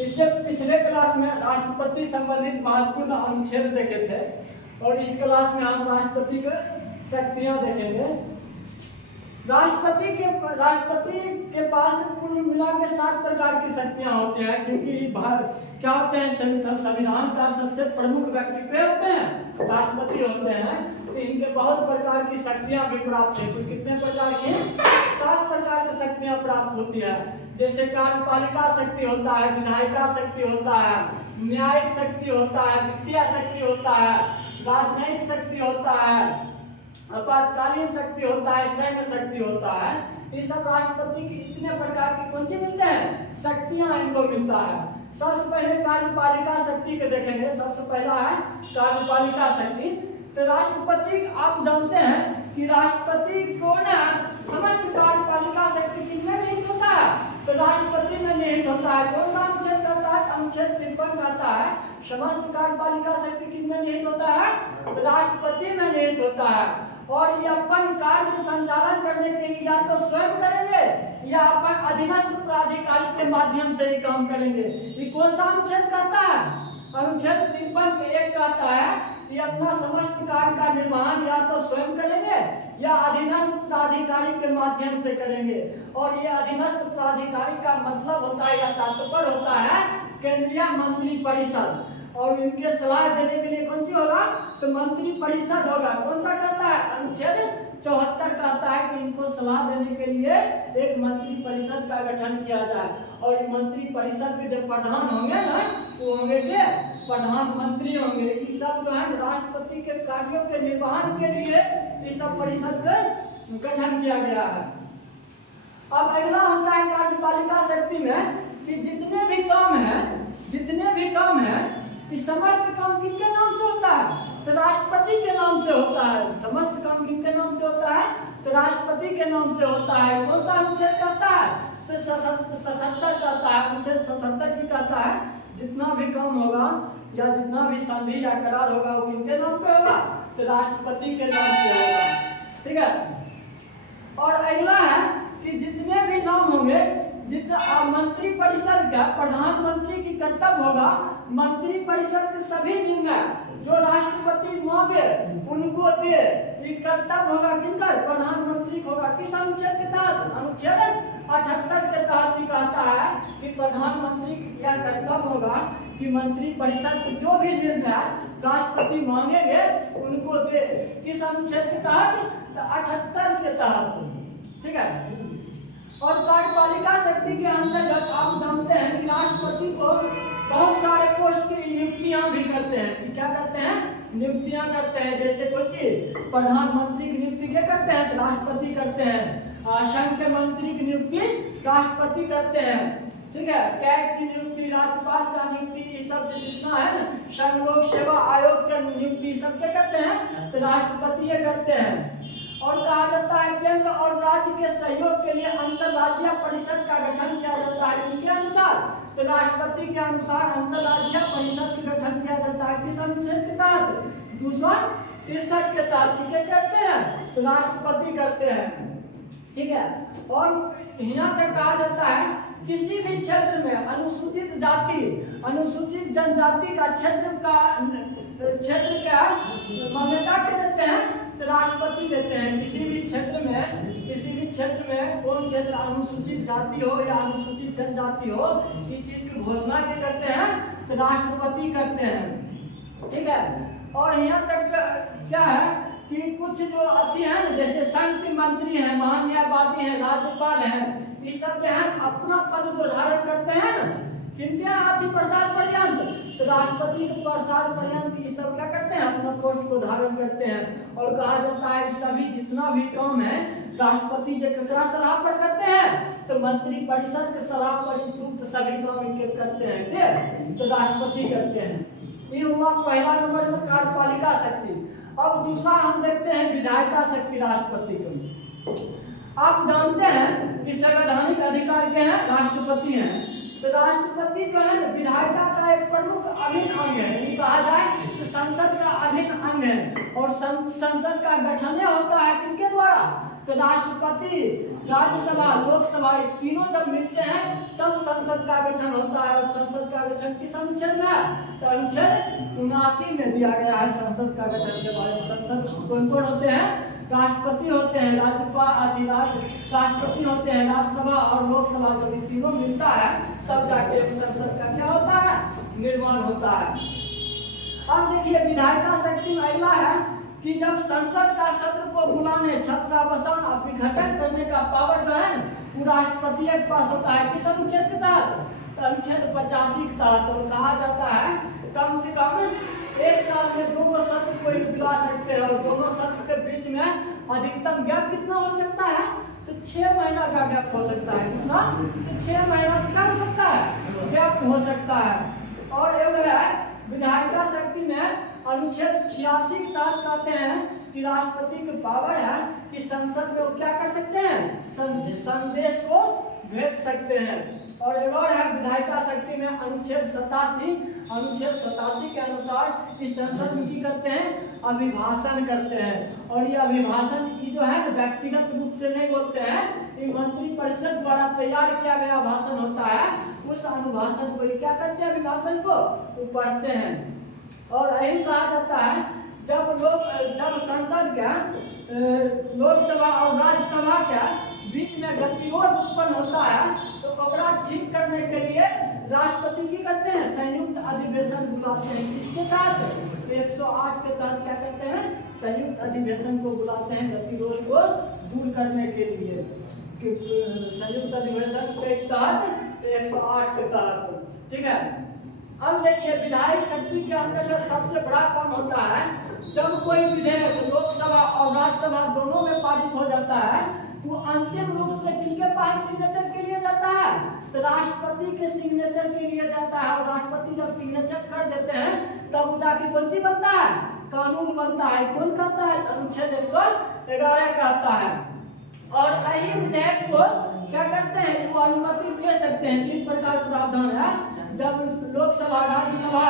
इससे पिछले क्लास में राष्ट्रपति संबंधित महत्वपूर्ण अनुच्छेद देखे थे और इस क्लास में हम राष्ट्रपति के शक्तियां देखेंगे। राष्ट्रपति के पास कुल मिला के 7 प्रकार की शक्तियां होती हैं, क्योंकि क्या होते हैं, संविधान का सबसे प्रमुख व्यक्ति होते हैं राष्ट्रपति होते हैं। तो इनके बहुत प्रकार की शक्तियां भी प्राप्त है। तो कितने प्रकार की? 7 प्रकार की शक्तियां प्राप्त होती है। जैसे कार्यपालिका शक्ति होता है, विधायिका शक्ति होता है, न्यायिक शक्ति होता है, वित्तीय शक्ति होता है, राजनयिक शक्ति होता है, आपातकालीन शक्ति होता है, सैन्य शक्ति होता है। ये सब राष्ट्रपति की इतने प्रकार की कौन सी मिलते हैं? शक्तियां इनको मिलता है। सबसे पहले कार्यपालिका शक्ति के देखेंगे। सबसे पहला है कार्यपालिका शक्ति। तो राष्ट्रपति, आप जानते हैं कि राष्ट्रपति को ना समस्त कार्यपालिका शक्ति कितने निहित होता है? तो राष्ट्रपति में निहित होता है। कौन सा अनुच्छेद कहता है? अनुच्छेद 53 कहता है समस्त कार्यपालिका शक्ति कितने निहित होता है? तो राष्ट्रपति में निहित होता है। और ये अपन कार्य संचालन करने के लिए या तो स्वयं करेंगे या अपन अधीनस्थ प्राधिकारी के माध्यम से ही काम करेंगे। ये कौन सा अनुच्छेद कहता है? अनुच्छेद 53 के 1 कहता है कि अपना समस्त कार्य का निर्वहन या तो स्वयं करेंगे या अधीनस्थ प्राधिकारी के माध्यम से करेंगे। और ये अधीनस्थ प्राधिकारी का मतलब होता है या तात्पर्य होता है केंद्रीय मंत्री परिषद। और इनके सलाह देने के लिए कौन सी होगा? तो मंत्री परिषद होगा। कौन सा कहता है? अनुच्छेद 74 कहता है कि इनको सलाह देने के लिए एक मंत्री परिषद का गठन किया जाए। और ये मंत्री परिषद के जब प्रधान होंगे ना, वो होंगे के प्रधानमंत्री होंगे। ये सब जो है राष्ट्रपति के कार्यों के निर्वहन के लिए इस सब परिषद का गठन किया गया है। अब अगला होता है कार्यपालिका शक्ति में कि जितने भी काम है इस समस्त काम किनके नाम से होता है? तो राष्ट्रपति के नाम से होता है। समस्त काम किनके नाम से होता है? तो राष्ट्रपति के नाम से होता है। कौन सा अनुच्छेद कहता है? तो 77 कहता है। अनुच्छेद 77 की कहता है जितना भी काम होगा या जितना भी संधि या करार होगा वो किनके नाम पे होगा? तो राष्ट्रपति के नाम से होगा। ठीक है। और अगला है कि जितने भी नाम होंगे, जितना मंत्री परिषद का प्रधानमंत्री की कर्तव्य होगा मंत्री परिषद के सभी निर्णय जो राष्ट्रपति मांगे उनको दे। ये कर्तव्य होगा किनका? प्रधानमंत्री को होगा। किस अनुच्छेद के तहत? अनुच्छेद 78 के तहत ही कहता है कि प्रधानमंत्री का कर्तव्य होगा कि मंत्री परिषद के जो भी निर्णय राष्ट्रपति मांगेंगे उनको दे। किस अनुच्छेद के तहत? 78 के तहत। ठीक है। और कार्यपालिका शक्ति के अंतर्गत आप जानते हैं कि राष्ट्रपति को बहुत सारे पोस्ट की नियुक्तियां भी करते हैं। कि क्या करते हैं? नियुक्तियां करते हैं। जैसे कोई चीज प्रधानमंत्री की नियुक्ति क्या करते हैं? तो राष्ट्रपति करते हैं। संघ के मंत्री की नियुक्ति राष्ट्रपति करते हैं। ठीक है। कैग की नियुक्ति, राज्यपाल का नियुक्ति, ये सब जितना है ना, संघ लोक सेवा आयोग का नियुक्ति सब क्या करते हैं? तो राष्ट्रपति करते हैं। और कहा जाता है केंद्र और राज्य के सहयोग के लिए अंतरराज्यीय परिषद का गठन किया जाता है। इनके अनुसार तो राष्ट्रपति के अनुसार अंतरराज्यीय परिषद का गठन किया जाता है। किस अनुच्छेद के तहत? 263 के तहत। क्या करते हैं? तो राष्ट्रपति करते हैं। ठीक है। और यहाँ तक कहा जाता है किसी भी क्षेत्र में अनुसूचित जाति अनुसूचित जनजाति का क्षेत्र का मान्यता के देते हैं? तो राष्ट्रपति देते हैं। किसी भी क्षेत्र में कौन क्षेत्र अनुसूचित जाति हो या अनुसूचित जनजाति हो, इस चीज की घोषणा क्या करते हैं? तो राष्ट्रपति करते हैं। ठीक है। और यहाँ तक क्या है कि कुछ जो अच्छी है ना, जैसे संघ के मंत्री हैं, महान्यायवादी हैं, राज्यपाल हैं, ये सब जो है अपना पद जो धारण करते हैं ना, किनके हाथी प्रसाद पर्यंत? तो राष्ट्रपति के प्रसाद पर्यंत ये सब क्या करते हैं? अपना पोस्ट को धारण करते हैं। और कहा जाता है सभी जितना भी काम है राष्ट्रपति जो ककरा सलाह पर करते हैं? तो मंत्री परिषद के सलाह पर उपयुक्त सभी काम इनके करते हैं। ठीक? तो राष्ट्रपति करते हैं। ये हुआ पहला नंबर में कार्यपालिका शक्ति। अब दूसरा हम देखते हैं विधायिका शक्ति राष्ट्रपति को। आप जानते हैं कि संवैधानिक अधिकार के हैं राष्ट्रपति हैं। तो राष्ट्रपति जो है विधायिका का एक प्रमुख अभिन्न अंग है। कहा जाए तो संसद का अभिन्न अंग है। और संसद का गठन होता है किनके द्वारा? तो राष्ट्रपति, राज्यसभा, लोकसभा तीनों जब मिलते हैं तब संसद का गठन होता है। और संसद का गठन किस अनुच्छेद में है? तो अनुच्छेद 79 में दिया गया है संसद का गठन के बारे में। संसद कौन कौन होते हैं? राष्ट्रपति होते हैं, राष्ट्रपति होते हैं, राज्यसभा और लोकसभा। जब ये तीनों मिलता है तब जाके एक संसद का क्या होता है? निर्माण होता है। अब देखिए विधायिका शक्ति में अगला है कि जब संसद का सत्र को बुलाने, छत्रावसान और विघटन करने का पावर जो है वो राष्ट्रपति के पास होता है। किस अनुच्छेद के तहत? तो अनुच्छेद 85 के तहत। और कहा जाता है कम से कम एक साल में 2 सत्र कोई बुला सकते हैं और दोनों सत्र के बीच में अधिकतम गैप कितना हो सकता है? तो 6 महीना का गैप हो सकता है। कितना? तो 6 महीना का हो सकता है, गैप हो सकता है। और एक है विधायिका शक्ति में अनुच्छेद 86 के तहत कहते हैं कि राष्ट्रपति की पावर है कि संसद में वो क्या कर सकते हैं? संदेश को भेज सकते हैं। और एक और है विधायिका शक्ति में अनुच्छेद 87 के अनुसार इस संसद में क्या करते हैं? अभिभाषण करते हैं। और ये अभिभाषण जो है ना व्यक्तिगत रूप से नहीं बोलते हैं, ये मंत्रिपरिषद द्वारा तैयार किया गया भाषण होता है। उस अनुभाषण को क्या करते हैं? अभिभाषण को पढ़ते हैं। और यही कहा जाता है जब संसद का लोकसभा और राज्यसभा के बीच में गतिरोध उत्पन्न होता है तो ओकरा ठीक करने के लिए राष्ट्रपति की करते हैं? संयुक्त अधिवेशन बुलाते हैं। किसके तहत? 108 के तहत क्या करते हैं? संयुक्त अधिवेशन को बुलाते हैं गतिरोध को दूर करने के लिए। संयुक्त अधिवेशन के तहत 108 के तहत। ठीक है। अब देखिए विधायी शक्ति के अंतर्गत सबसे बड़ा काम होता है जब कोई विधेयक लोकसभा और राज्यसभा दोनों में पारित हो जाता है तो अंतिम रूप से किसके पास सिग्नेचर के लिए जाता है? तो राष्ट्रपति के सिग्नेचर के लिए जाता है। और राष्ट्रपति जब सिग्नेचर कर देते हैं तब जाके कौन सी बनता है? कानून बनता है। कौन कहता है? अनुच्छेद 111 कहता है। और यही विधेयक को क्या करते हैं? वो अनुमति दे सकते हैं। 3 प्रकार के प्रावधान है। जब लोकसभा राज्यसभा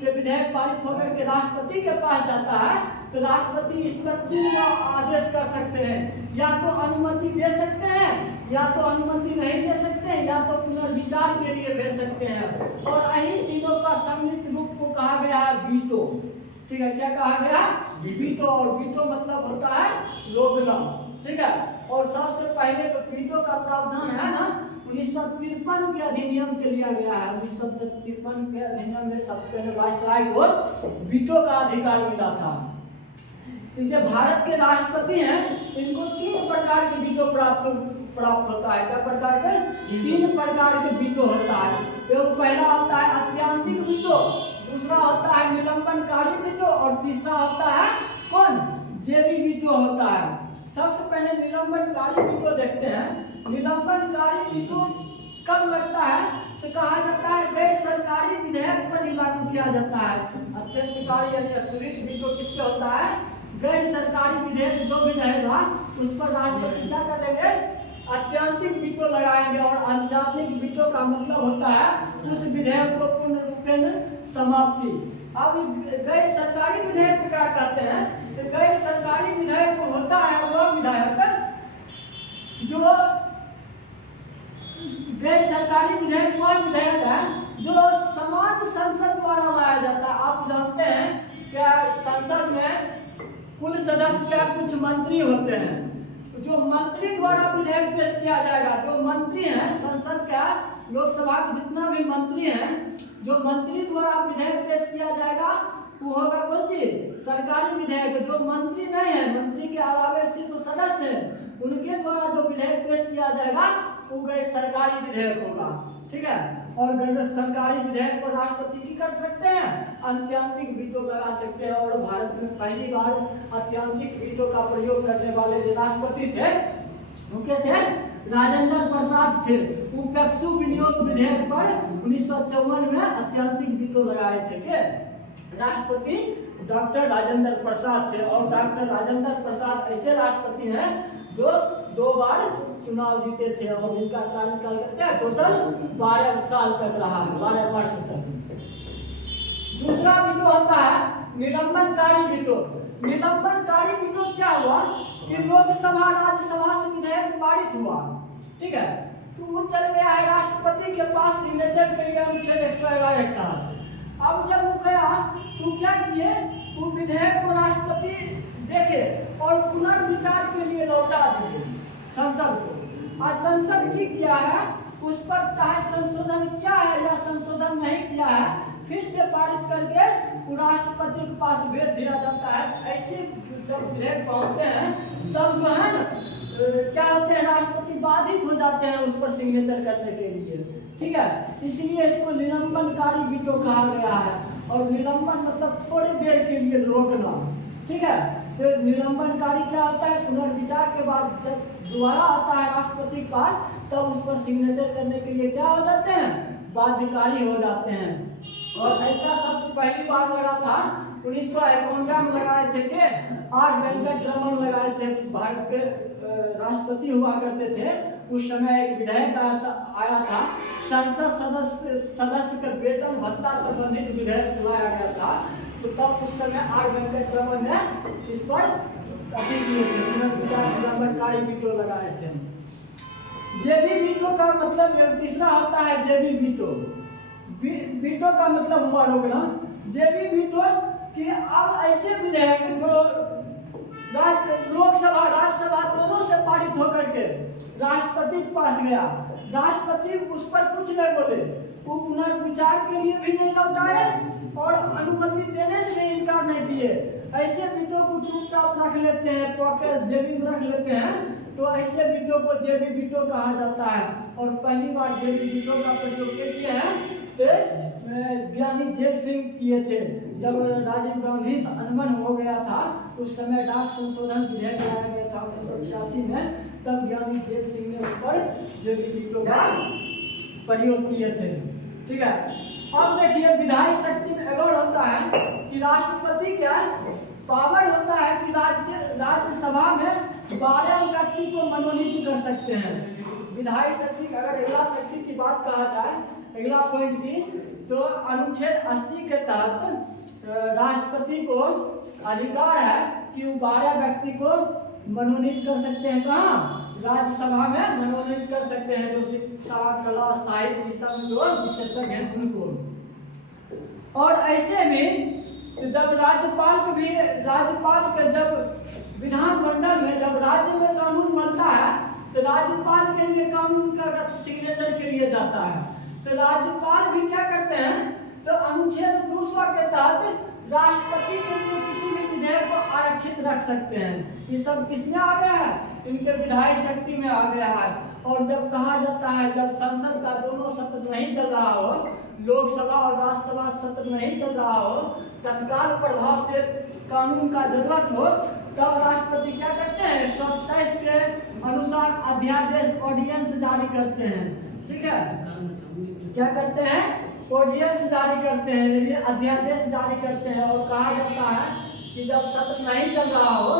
से विधेयक पारित होकर के राष्ट्रपति के पास जाता है तो राष्ट्रपति इस पर 3 आदेश कर सकते हैं। या तो अनुमति दे सकते हैं, या तो अनुमति नहीं दे सकते हैं, या तो पुनर्विचार के लिए भेज सकते हैं। और यही तीनों का सम्मिलित रूप को कहा गया है वीटो। ठीक है, क्या कहा गया? वीटो। और वीटो मतलब होता है रोकना। ठीक है। और सबसे पहले तो वीटो का प्रावधान है ना 1953 के अधिनियम से लिया गया है। 1953 के अधिनियम में सबसे पहले वायसराय को वीटो का अधिकार मिला था। इसे भारत के राष्ट्रपति हैं, इनको 3 प्रकार के वीटो प्राप्त होता है। क्या प्रकार के? 3 प्रकार के वीटो होता है। पहला होता है अत्यंतिक वीटो, दूसरा होता है निलंबनकारी वीटो और तीसरा होता है कौन? जेबी वीटो होता है। सबसे पहले निलंबनकारी वीटो देखते हैं। निलंबनकारी वीटो कब लगता है? तो कहा जाता है गैर सरकारी विधेयक पर ही लागू किया जाता है। अत्यंतकारी यानी एब्सोल्यूट वीटो किसके होता है? गैर सरकारी विधेयक जो भी रहेगा उस पर राष्ट्रपति क्या करेंगे? अत्यंतिक वीटो लगाएंगे। और अत्यंतिक वीटो का मतलब होता है उस विधेयक को पूर्ण रूपेण समाप्ति। अब गैर सरकारी विधेयक क्या कहते हैं? तो गैर सरकारी विधेयक होता है वह विधेयक जो गैर सरकारी विधेयक वह विधेयक है जो सामान्य संसद द्वारा लाया जाता है। आप जानते हैं क्या संसद में कुल सदस्य क्या कुछ मंत्री होते हैं। जो मंत्री द्वारा विधेयक पेश किया जाएगा, जो मंत्री हैं संसद का, लोकसभा के जितना भी मंत्री हैं, जो मंत्री द्वारा विधेयक पेश किया जाएगा वो होगा कौन चीज? सरकारी विधेयक। जो मंत्री नहीं है, मंत्री के अलावा सिर्फ सदस्य हैं, उनके द्वारा जो विधेयक पेश किया जाएगा वो गैर सरकारी विधेयक होगा। ठीक है। और गैर सरकारी विधेयक पर राष्ट्रपति की कर सकते हैं? अत्यंतिक वीटो लगा सकते हैं। और भारत में पहली बार अत्यंतिक वीटो का प्रयोग करने वाले जो राष्ट्रपति थे वो क्या थे? राजेंद्र प्रसाद थे। वो पेप्सू विनियोग विधेयक पर 1954 में अत्यंतिक वीटो लगाए थे। क्या राष्ट्रपति डॉक्टर राजेंद्र प्रसाद थे। और डॉक्टर राजेंद्र प्रसाद ऐसे राष्ट्रपति हैं जो 2 बार चुनाव जीते थे। और इनका कार्यकाल कितना है? टोटल 12 साल तक रहा है, 12 वर्ष तक। दूसरा वीटो होता है निलंबनकारी वीटो। निलंबनकारी वीटो क्या हुआ कि लोकसभा राज्यसभा से विधेयक पारित हुआ, ठीक है, तो वो चल गया है राष्ट्रपति के पास सिग्नेचर के लिए अनुच्छेद 111 के तहत। अब जब वो गया तो क्या किए, वो विधेयक को राष्ट्रपति देखे और पुनर्विचार के लिए लौटा दिए संसद को। और संसद की किया है, उस पर चाहे संशोधन किया है या संशोधन नहीं किया है, फिर से पारित करके राष्ट्रपति के पास भेज दिया जाता है। ऐसे जब विधेयक पहुंचते हैं तब जो है ना क्या होते हैं, राष्ट्रपति बाधित हो जाते हैं उस पर सिग्नेचर करने के लिए, ठीक है। इसलिए इसको निलंबनकारी वीटो कहा गया है। और निलंबन मतलब थोड़ी देर के लिए रोकना, ठीक है। तो निलंबनकारी क्या होता है, पुनर्विचार के बाद जब दोबारा आता है राष्ट्रपति के पास, तब उस पर सिग्नेचर करने के लिए क्या हो जाते हैं, बाध्यकारी हो जाते हैं। और ऐसा सबसे पहली बार लगा था 1951 में लगाए थे के आर वेंकटरमन लगाए थे, भारत के राष्ट्रपति हुआ करते थे। उस समय एक विधेयक आया था, संसद सदस्य के वेतन भत्ता संबंधित विधेयक लाया गया था। तो तब उस समय आर वेंकटरमन ने इस पर निलंबनकारी वीटो लगाए थे। जेबी वीटो का मतलब तीसरा होता है जेबी वीटो। वीटो का मतलब हुआ रोकना। जेबी वीटो कि अब ऐसे विधेयक जो लोकसभा राज्यसभा दोनों से पारित होकर के राष्ट्रपति के पास गया, राष्ट्रपति उस पर कुछ नहीं बोले, वो पुनर्विचार के लिए भी नहीं लौटाए और अनुमति देने से भी इनकार नहीं किए। ऐसे वीटो को चुपचाप रख लेते हैं, पॉकेट जेबी में रख लेते हैं, तो ऐसे वीटो को जेबी वीटो कहा जाता है। और पहली बार जेबी वीटो का प्रयोग किए हैं ज्ञानी जेल सिंह किए थे। जब राजीव गांधी से अनबन हो गया था, उस समय डाक संशोधन विधेयक लाया गया था 1986 में, तब ज्ञानी जेल सिंह ने उस पर जेबी वीटो का प्रयोग किए थे, ठीक है। अब देखिए विधायी शक्ति में अगर होता है कि राष्ट्रपति क्या पावर होता है कि राज्यसभा में 12 व्यक्ति को मनोनीत कर सकते हैं। विधायी शक्ति अगर अगला शक्ति की बात कहा जाए, अगला पॉइंट की, तो अनुच्छेद 80 के तहत राष्ट्रपति को अधिकार है कि वो 12 व्यक्ति को मनोनीत कर सकते हैं। कहाँ? राज्यसभा में मनोनीत कर सकते हैं, जो शिक्षा कला साहित्य सब जो विशेषज्ञ हैं उनको। और ऐसे भी जब राज्यपाल के जब विधानमंडल में जब राज्य में कानून बनता है, तो राज्यपाल के लिए कानून का सिग्नेचर के लिए जाता है। तो राज्यपाल भी क्या करते हैं, तो अनुच्छेद 200 के तहत राष्ट्रपति के लिए किसी भी विधेयक को आरक्षित रख सकते हैं। ये सब किसमें आ गया है, इनके विधायी शक्ति में आ गया है। और जब कहा जाता है जब संसद का दोनों सत्र नहीं चल रहा हो, लोकसभा और राज्यसभा सत्र नहीं चल रहा हो, तत्काल प्रभाव से कानून का जरूरत हो, तब राष्ट्रपति क्या करते हैं, 127 के अनुसार अध्यादेश ऑर्डिनेंस जारी करते हैं, ठीक है। क्या करते हैं, ऑर्डिनेंस जारी करते हैं, यदि अध्यादेश जारी करते हैं। और कहा जाता है कि जब सत्र नहीं चल रहा हो,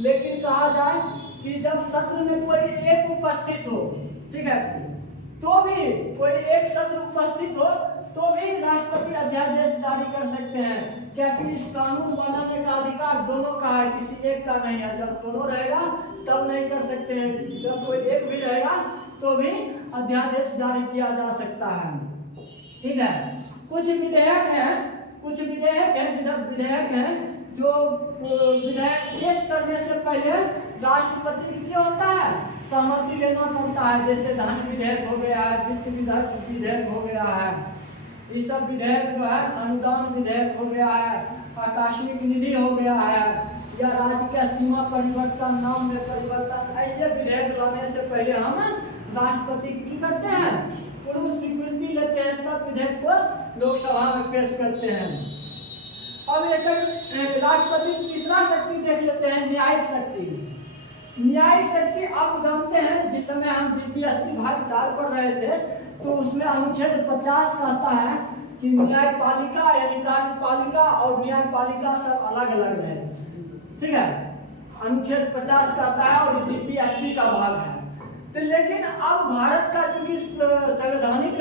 लेकिन कहा जाए कि जब सत्र में कोई एक उपस्थित हो, ठीक है, तो भी कोई एक सत्र उपस्थित हो तो भी राष्ट्रपति अध्यादेश जारी कर सकते हैं। क्या कि इस कानून बनाने का अधिकार दोनों का है, किसी एक का नहीं है। जब दोनों रहेगा तब नहीं कर सकते हैं, जब कोई एक भी रहेगा तो भी अध्यादेश जारी किया जा सकता है, ठीक है। कुछ विधेयक हैं जो विधेयक पेश करने से पहले राष्ट्रपति की क्या होता है, सहमति लेना पड़ता है। जैसे धन विधेयक हो गया है, वित्त विधेयक हो गया है, ये सब विधेयक जो है, अनुदान विधेयक हो गया है, आकस्मिक निधि हो गया है, या राज्य का सीमा परिवर्तन, नाम में परिवर्तन, ऐसे विधेयक लाने से पहले हम राष्ट्रपति की करते हैं, पूर्व स्वीकृति लेते हैं, तब विधेयक को लोकसभा में पेश करते हैं। अब एक राष्ट्रपति की तीसरा शक्ति देख लेते हैं, न्यायिक शक्ति। न्यायिक शक्ति आप जानते हैं, जिस समय हम बीपीएससी भाग 4 पढ़ रहे थे, तो उसमें अनुच्छेद 50 कहता है कि न्यायपालिका यानी कार्यपालिका और न्यायपालिका सब अलग अलग है, ठीक है। अनुच्छेद 50 कहता है और बीपीएससी का भाग है। तो लेकिन अब भारत का चूंकि संवैधानिक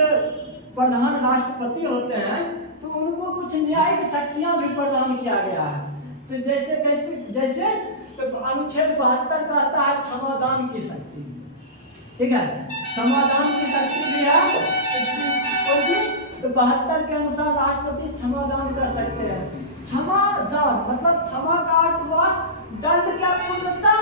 प्रधान राष्ट्रपति होते हैं, तो उनको कुछ न्यायिक शक्तियां भी प्रदान किया गया है। तो जैसे तो अनुच्छेद 72 कहता है क्षमादान की शक्ति, ठीक है, क्षमादान की शक्ति भी है। तो 72 के अनुसार राष्ट्रपति क्षमादान कर सकते हैं। क्षमादान मतलब क्षमा का अर्थ हुआ दंड का पूर्णता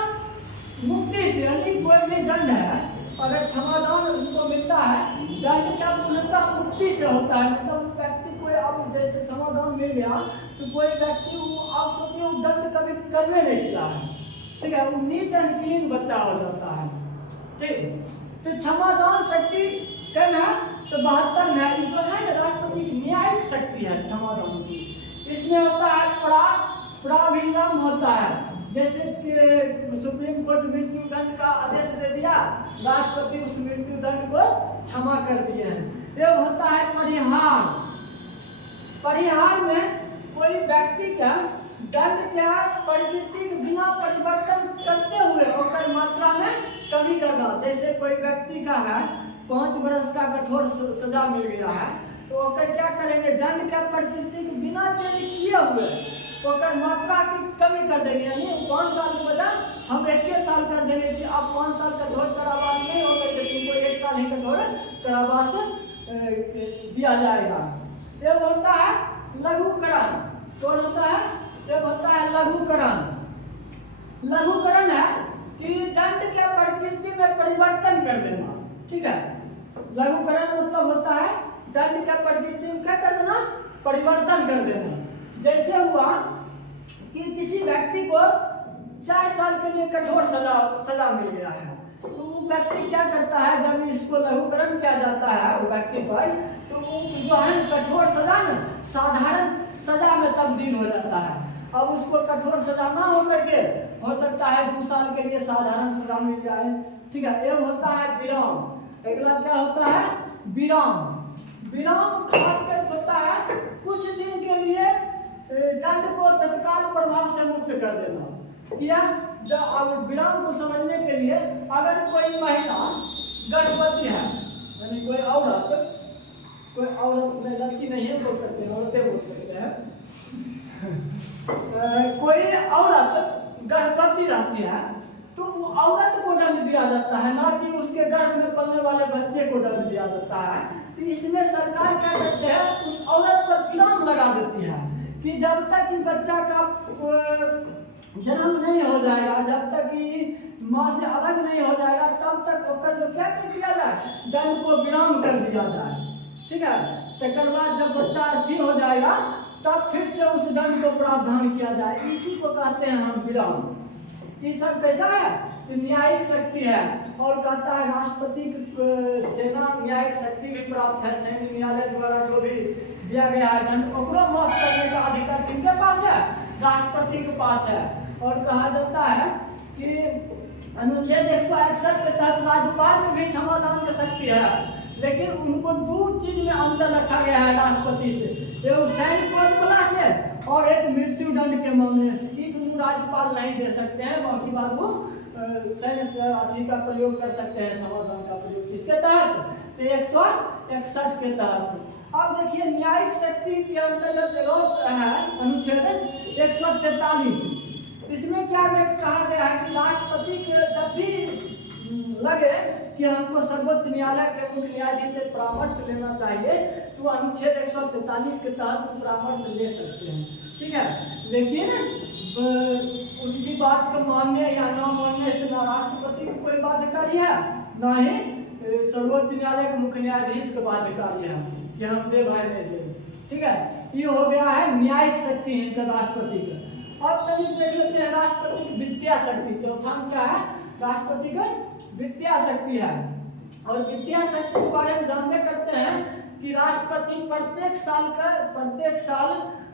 मुक्ति से, यानी कोई भी दंड है अगर क्षमादान उसको मिलता है, दंड का पूर्णता मुक्ति से होता है। मतलब व्यक्ति कोई अब जैसे समाधान मिल गया तो कोई व्यक्ति वो आप सोचिए वो दंड कभी करने नहीं किया है, ठीक है, वो नीट एंड क्लीन बच्चा हो जाता है, ठीक। तो क्षमादान शक्ति कम है तो 72 न्यायिक जो है ना राष्ट्रपति की न्यायिक शक्ति है क्षमादान की। इसमें होता है प्राविलंब होता है, जैसे कि सुप्रीम कोर्ट मृत्यु दंड का आदेश दे दिया, राष्ट्रपति उस मृत्यु दंड को क्षमा कर दिए हैं। एक होता है परिहार। परिहार में कोई व्यक्ति का दंड क्या प्रवृत्ति के बिना परिवर्तन करते हुए और मात्रा में कमी करना। जैसे कोई व्यक्ति का है 5 वर्ष का कठोर सजा मिल गया है तो ओकर क्या करेंगे, दंड का प्रवृत्ति के बिना चेंज किए हुए ओकर मात्रा की कमी कर देंगे, यानी 5 साल के बजाय हम 21 साल कर देंगे कि अब 5 साल कठोर कारावास नहीं होगा, लेकिन तुमको 1 साल ही कठोर कारावास दिया जाएगा। एक होता है लघुकरण, कौन होता है, एक होता है लघुकरण। लघुकरण है कि दंड के प्रकृति में परिवर्तन कर देना, ठीक है। लघुकरण मतलब होता है दंड के प्रकृति में क्या कर देना, परिवर्तन कर देना। जैसे हुआ कि किसी व्यक्ति को 4 साल के लिए कठोर सजा मिल गया है तो वो व्यक्ति क्या करता है, जब इसको लघुकरण किया जाता है वो व्यक्ति पर तो वो जो है कठोर सजा ना साधारण सजा में तब्दील हो जाता है। अब उसको कठोर सजा ना होकर के हो सकता है 2 साल के लिए साधारण सजा मिल जाए, ठीक है। एक होता है विराम। अगला क्या होता है, विराम। विराम खासकर होता है कुछ दिन के लिए दंड को तत्काल प्रभाव से मुक्त कर देना। क्या जब विराम को समझने के लिए अगर कोई महिला गर्भवती है, यानी कोई औरत में लड़की नहीं है बोल सकते हैं, औरतें बोल सकते हैं कोई औरत गर्भवती रहती है तो वो औरत को दंड दिया जाता है, ना कि उसके गर्भ में पलने वाले बच्चे को दंड दिया जाता है। तो इसमें सरकार क्या करते हैं, उस औरत पर विराम लगा देती है कि जब तक कि बच्चा का जन्म नहीं हो जाएगा, जब तक कि माँ से अलग नहीं हो जाएगा, तब तक ओकर जो क्या कर दिया जाए, दंड को विराम कर दिया जाए, ठीक है। तकर बाद जब बच्चा अस्थि हो जाएगा तब फिर से उस दंड को प्रावधान किया जाए, इसी को कहते हैं हम विराम। ये सब कैसा है, तो न्यायिक शक्ति है। और कहता है राष्ट्रपति सेना न्यायिक शक्ति भी प्राप्त है, सैन्य न्यायालय द्वारा जो भी दिया गया है दंड ओकरो माफ करने का अधिकार किनके पास है, राष्ट्रपति के पास है। और कहा जाता है कि अनुच्छेद 161 के तहत राज्यपाल को भी क्षमादान की शक्ति है, लेकिन उनको 2 चीज में अंतर रखा गया है राष्ट्रपति से, एक सैन्य कोर्ट से और एक मृत्यु दंड के मामले से। ये दोनों राज्यपाल नहीं दे सकते हैं, बाकी बात वो सैन्य अथी का प्रयोग कर सकते हैं, समाधान का प्रयोग किसके तहत, तो 161 के तहत। अब देखिए न्यायिक शक्ति के अंतर्गत है अनुच्छेद 143। इसमें क्या कहा गया है कि राष्ट्रपति के जब भी लगे कि हमको सर्वोच्च न्यायालय के मुख्य न्यायाधीश से परामर्श लेना चाहिए तो अनुच्छेद 143 के तहत परामर्श ले सकते हैं, ठीक है। लेकिन उनकी बात को मानने या न मानने से ना राष्ट्रपति को कोई बाध्यकारी है, ना ही सर्वोच्च न्यायालय के मुख्य न्यायाधीश के बाध्यकारी है कि हम दे भाई नहीं दे, ठीक है। ये हो गया है न्यायिक शक्ति है राष्ट्रपति का। अब तनिक देख लेते हैं राष्ट्रपति की वित्तीय शक्ति। चौथा क्या है, राष्ट्रपति का वित्तीय शक्ति है। और वित्तीय शक्ति के बारे में जानते करते हैं कि राष्ट्रपति प्रत्येक साल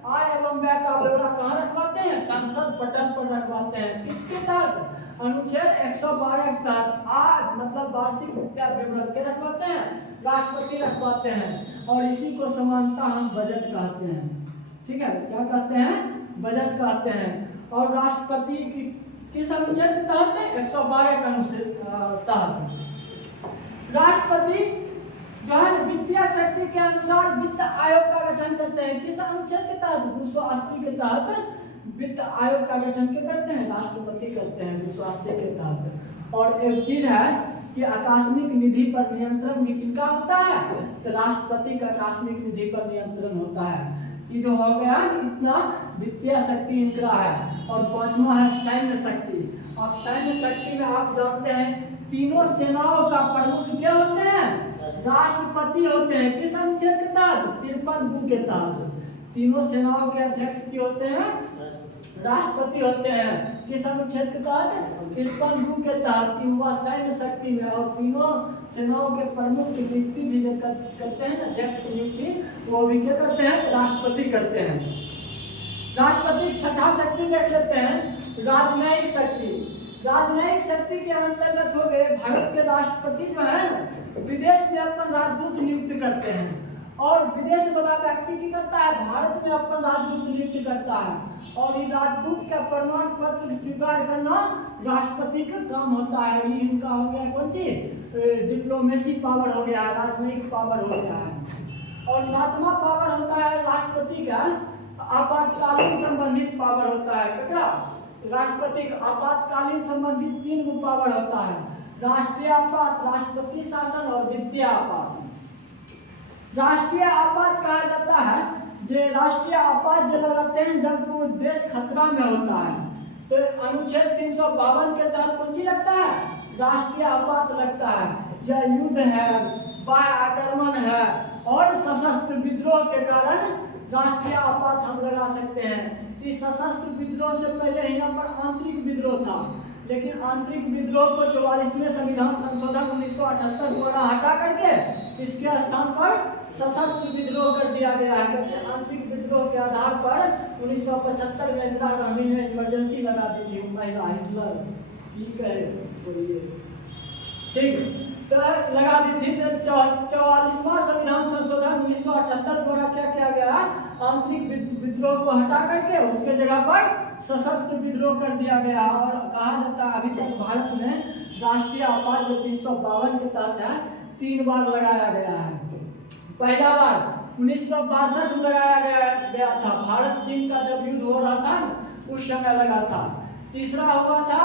आय एवं व्यय का ब्यौरा कहाँ रखवाते हैं, संसद पटल पर रखवाते हैं। किसके तहत, अनुच्छेद 112 के तहत। आय मतलब वार्षिक वित्तीय विवरण के रखवाते हैं, राष्ट्रपति रखवाते हैं। और इसी को समानता हम बजट कहते हैं, ठीक है। क्या कहते हैं, बजट कहते हैं। और राष्ट्रपति की किस अनुच्छेद के तहत है, 112 के अनुच्छेद तहत। राष्ट्रपति जो है वित्तीय शक्ति के अनुसार वित्त आयोग का गठन करते हैं। किस अनुच्छेद के तहत, 280 के तहत वित्त आयोग का गठन क्या करते हैं? राष्ट्रपति करते हैं दुशासन के तहत। और एक चीज है कि आकस्मिक निधि पर नियंत्रण भी किनका होता है? तो राष्ट्रपति का आकस्मिक निधि पर नियंत्रण होता है। ये जो हो गया इतना वित्तीय शक्ति इनका है। और पांचवा है सैन्य शक्ति। अब सैन्य शक्ति में आप जानते हैं तीनों सेनाओं का प्रमुख क्या होते हैं? राष्ट्रपति होते हैं। किस अनुच्छेद के तहत? 53(2) के तहत। तीनों सेनाओं के अध्यक्ष क्या होते हैं? राष्ट्रपति होते हैं। किस अनुच्छेद के तहत? 53(2) के तहत। युवा सैन्य शक्ति में। और तीनों सेनाओं के प्रमुख की नियुक्ति भी जो करते हैं, अध्यक्ष की नियुक्ति, वो भी क्या करते हैं? राष्ट्रपति करते हैं। राष्ट्रपति छठा शक्ति देख लेते हैं, राजनयिक शक्ति। राजनयिक शक्ति के अंतर्गत हो गए भारत के राष्ट्रपति जो है ना, विदेश में अपन राजदूत नियुक्त करते हैं। और विदेश वाला व्यक्ति की करता है? भारत में अपन राजदूत नियुक्त करता है। और ये राजदूत का प्रमाण पत्र स्वीकार करना राष्ट्रपति का काम होता है। ये इनका हो गया कौन सी? डिप्लोमेसी पावर हो गया, राजनयिक पावर हो गया है। और सातवां पावर होता है राष्ट्रपति का आपातकालीन संबंधित पावर होता है। क्या? राष्ट्रपति का आपातकालीन संबंधित 3 गो पावर होता है। राष्ट्रीय आपात, राष्ट्रपति शासन और वित्तीय आपात। राष्ट्रीय आपात कहा जाता है जो राष्ट्रीय आपात जो लगाते हैं जब कोई देश खतरा में होता है। तो अनुच्छेद 352 के तहत कौन सी लगता है? राष्ट्रीय आपात लगता है। या युद्ध है, बाह्य आक्रमण है और सशस्त्र विद्रोह के कारण राष्ट्रीय आपात हम लगा सकते हैं। इस सशस्त्र विद्रोह से पहले यहाँ पर आंतरिक विद्रोह था, लेकिन आंतरिक विद्रोह को 44वें संविधान संशोधन 1978 द्वारा हटा करके इसके स्थान पर सशस्त्र विद्रोह कर दिया गया है। क्योंकि आंतरिक विद्रोह के आधार पर 1975 में इंदिरा गांधी ने इमरजेंसी लगा दी थी। महिला हिटलर ठीक तो लगा दी थी। तो 44वां संविधान संशोधन 1978 द्वारा क्या किया गया? आंतरिक विद्रोह को हटा करके उसके जगह पर सशस्त्र विद्रोह कर दिया गया। और कहा जाता है अभी तक भारत में राष्ट्रीय आपात जो 352 के तहत है 3 बार लगाया गया है। पहला बार 1962 में लगाया गया था, भारत चीन का जब युद्ध हो रहा था उस समय लगा था। दूसरा हुआ था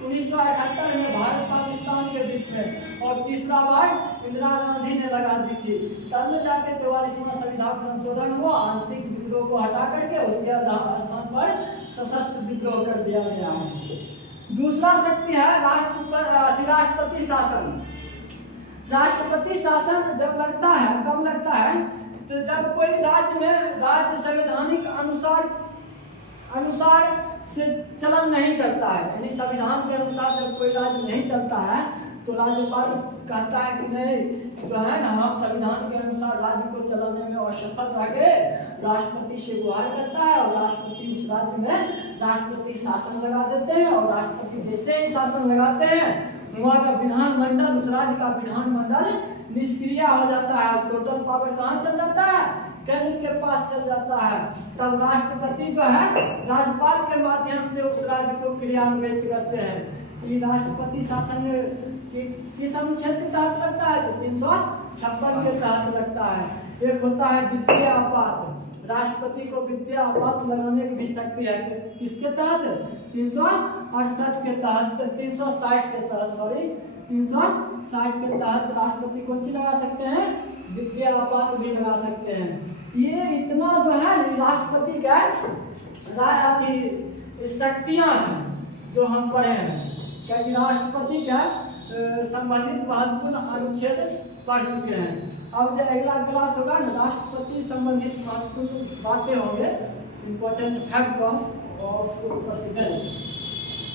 1971 में भारत पाकिस्तान के बीच में। और तीसरा बार इंदिरा गांधी ने लगा दी थी। तब में जाके 44वां संविधान संशोधन हुआ, आंतरिक विद्रोह को हटा करके उसके स्थान पर सशस्त्र विद्रोह कर दिया गया है। दूसरा शक्ति है राष्ट्रपति शासन। राष्ट्रपति शासन जब लगता है, कब लगता है? तो जब कोई राज्य में राज्य संवैधानिक अनुसार से चलन नहीं करता है, यानी संविधान के अनुसार जब कोई राज्य नहीं चलता है तो राज्यपाल कहता है कि नहीं जो है ना, हम संविधान के अनुसार राज्य को चलाने में असफल रह गए। राष्ट्रपति से गुहार करता है और राष्ट्रपति उस राज्य में राष्ट्रपति शासन लगा देते हैं। और राष्ट्रपति जैसे ही शासन लगाते हैं वहाँ का विधानमंडल, उस राज्य का विधानमंडल निष्क्रिय हो जाता है। टोटल पावर कहाँ चल जाता है? केंद्र के पास चल जाता है। तब राष्ट्रपति जो है राज्यपाल के माध्यम से उस राज्य को क्रियान्वित करते हैं। ये राष्ट्रपति शासन किस अनुच्छेद के तहत लगता है? तो 356 के तहत लगता है। एक होता है वित्तीय आपात। राष्ट्रपति को वित्तीय आपात लगाने की भी शक्ति है। किसके तहत? 368 के तहत, 360 के तहत, सॉरी 360 के तहत राष्ट्रपति कौन सी लगा सकते हैं? वित्तीय आपात भी लगा सकते हैं। ये इतना जो है राष्ट्रपति का शक्तियां हैं जो हम पढ़े हैं। क्योंकि राष्ट्रपति का संबंधित महत्वपूर्ण अनुच्छेद पढ़ चुके हैं। अब जो अगला क्लास होगा ना, राष्ट्रपति संबंधित महत्वपूर्ण बातें होंगे, इम्पोर्टेंट फैक्ट ऑफ प्रेसिडेंट।